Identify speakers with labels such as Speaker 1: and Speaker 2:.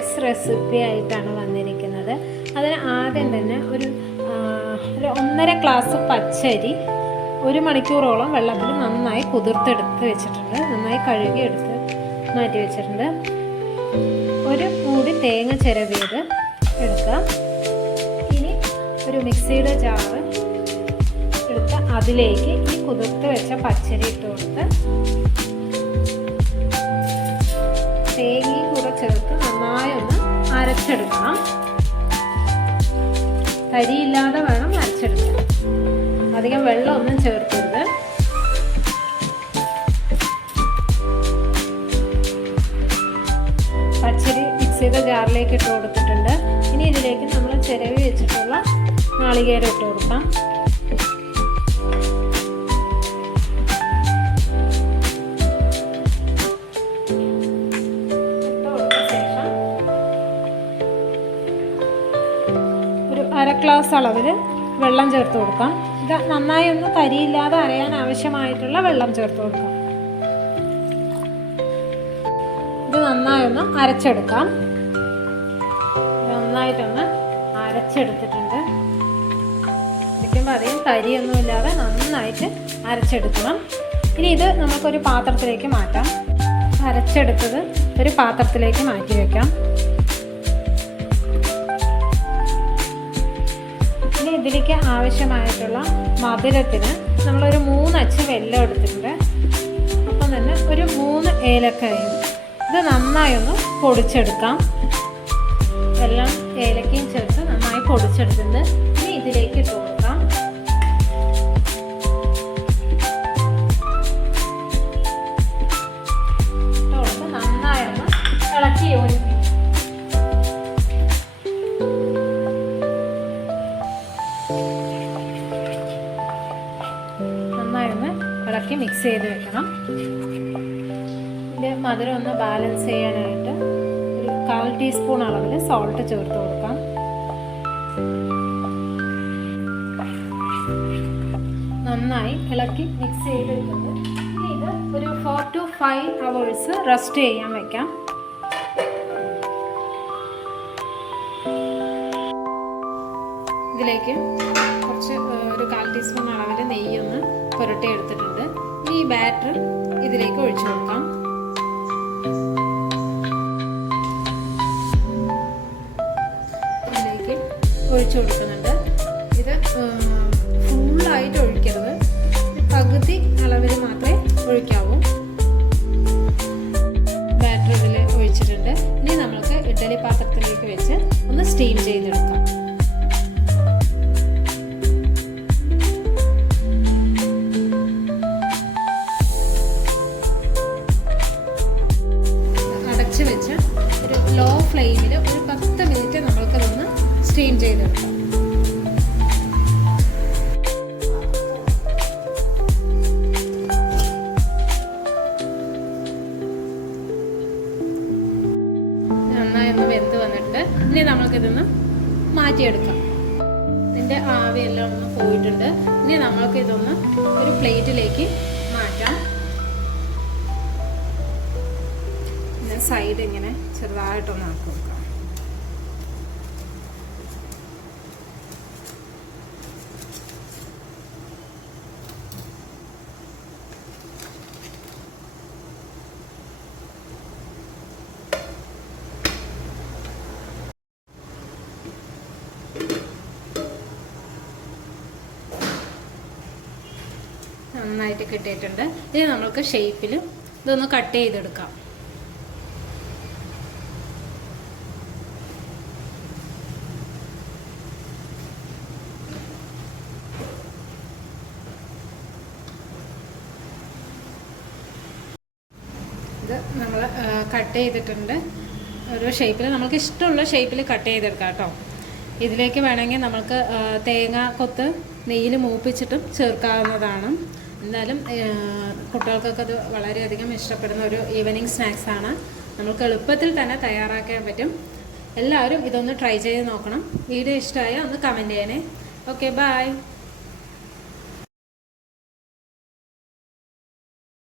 Speaker 1: Snacks recipe ആയിട്ടാണ് വന്നിരിക്കുന്നത്. അതിന് ആദ്യം തന്നെ ഒരു ഒരു ഒന്നര ഗ്ലാസ് പച്ചരി ഒരു മണിക്കൂറോളം വെള്ളത്തിൽ നന്നായി കുതിർത്തെടുത്ത് വെച്ചിട്ടുണ്ട്. നന്നായി കഴുകി എടുത്ത് മാറ്റി വെച്ചിട്ടുണ്ട്. ഒരു മൂടി തേങ്ങ ചിരവിയത് എടുക്കാം. ഇനി ഒരു മിക്സിയുടെ ജാറ് എടുത്ത് അതിലേക്ക് ഈ കുതിർത്ത് വെച്ച പച്ചരി ഇട്ട് കൊടുത്ത് തേങ്ങയും കൂടെ ചേർത്ത് അരച്ചെടുക്കണം. കരിയില്ലാതെ വേണം അരച്ചെടുക്കാൻ. അധികം വെള്ളമൊന്നും ചേർക്കരുത്. പച്ചരി മിക്സ് ചെയ്ത ജാറിലേക്ക് ഇട്ട് കൊടുത്തിട്ടുണ്ട്. ഇനി ഇതിലേക്ക് നമ്മൾ ചിരവി വെച്ചിട്ടുള്ള നാളികേരം ഇട്ട് കൊടുക്കാം. അര ഗ്ലാസ് അളവിൽ വെള്ളം ചേർത്ത് കൊടുക്കാം. ഇത് നന്നായി ഒന്ന് തരിയില്ലാതെ അരയാൻ ആവശ്യമായിട്ടുള്ള വെള്ളം ചേർത്ത് കൊടുക്കാം. ഇത് നന്നായി ഒന്ന് അരച്ചെടുക്കാം നന്നായിട്ടൊന്ന് അരച്ചെടുത്തിട്ടുണ്ട്. ഇരിക്കുമ്പോൾ അധികം തരിയൊന്നുമില്ലാതെ നന്നായിട്ട് അരച്ചെടുക്കണം. ഇനി ഇത് നമുക്കൊരു പാത്രത്തിലേക്ക് മാറ്റാം. അരച്ചെടുത്തത് ഒരു പാത്രത്തിലേക്ക് മാറ്റി വയ്ക്കാം ഇതിലേക്ക് ആവശ്യമായിട്ടുള്ള മധുരത്തിന് നമ്മളൊരു മൂന്നച്ച് വെല്ലം എടുത്തിട്ടുണ്ട്. അപ്പം തന്നെ ഒരു മൂന്ന് ഏലക്കയും. ഇത് നന്നായി ഒന്ന് പൊടിച്ചെടുക്കാം. എല്ലാം ഏലക്കയും ചേർത്ത് നന്നായി പൊടിച്ചെടുത്തിട്ടുണ്ട്. ഇനി ഇതിലേക്ക് ഇട്ട് കൊടുക്കാം. ഇളക്കി മിക്സ് ചെയ്ത് വെക്കണം. ഇതിന്റെ മധുരം ഒന്ന് ബാലൻസ് ചെയ്യാനായിട്ട് ഒരു കാൽ ടീസ്പൂൺ അളവിൽ സോൾട്ട് ചേർത്ത് കൊടുക്കാം. നന്നായി ഇളക്കി മിക്സ് ചെയ്ത് വെക്കുന്നത് ഇത് ഒരു four two five hours rest ചെയ്യാൻ വെക്കാം. ഇതിലേക്ക് കുറച്ച് ഒരു കാൽ ടീസ്പൂൺ അളവിൽ നെയ്യൊന്ന് പുരട്ടി എടുത്തിട്ടുണ്ട്. ഇനി ഈ ബാറ്റർ ഇതിലേക്ക് ഒഴിച്ചു കൊടുക്കാം. ഇതിലേക്ക് ഒഴിച്ചു കൊടുക്കുന്നുണ്ട് ഫ്ലെയിമിൽ ഒരു പത്ത് മിനിറ്റ് നമ്മൾക്കതൊന്ന് സ്റ്റീം ചെയ്തെടുക്കാം നമ്മൾക്കിതൊന്ന് മാറ്റിയെടുക്കാം. ഇതിന്റെ ആവിയെല്ലാം ഒന്ന് പോയിട്ടുണ്ട്. ഇനി നമ്മൾക്ക് ഇതൊന്ന് ഒരു പ്ലേറ്റിലേക്ക് സൈഡ് ഇങ്ങനെ ചെറുതായിട്ടൊന്ന് ആക്കി കൊടുക്കാം. നന്നായിട്ട് കിട്ടിയിട്ടുണ്ട്. ഇനി നമ്മൾക്ക് ഷേപ്പിൽ ഇതൊന്ന് കട്ട് ചെയ്തെടുക്കാം. ഇത് നമ്മൾ കട്ട് ചെയ്തിട്ടുണ്ട്. ഒരു ഷേപ്പിൽ നമുക്ക് ഇഷ്ടമുള്ള ഷേപ്പിൽ കട്ട് ചെയ്തെടുക്കാം കേട്ടോ. ഇതിലേക്ക് വേണമെങ്കിൽ നമുക്ക് തേങ്ങ കൊത്ത് നെയ്യിൽ മൂപ്പിച്ചിട്ടും ചേർക്കാവുന്നതാണ്. എന്നാലും കുട്ടികൾക്കൊക്കെ അത് വളരെയധികം ഇഷ്ടപ്പെടുന്ന ഒരു ഈവനിങ് സ്നാക്സാണ് നമുക്ക് എളുപ്പത്തിൽ തന്നെ തയ്യാറാക്കാൻ പറ്റും. എല്ലാവരും ഇതൊന്ന് ട്രൈ ചെയ്ത് നോക്കണം. വീഡിയോ ഇഷ്ടമായ ഒന്ന് കമന്റ് ചെയ്യണേ. Okay bye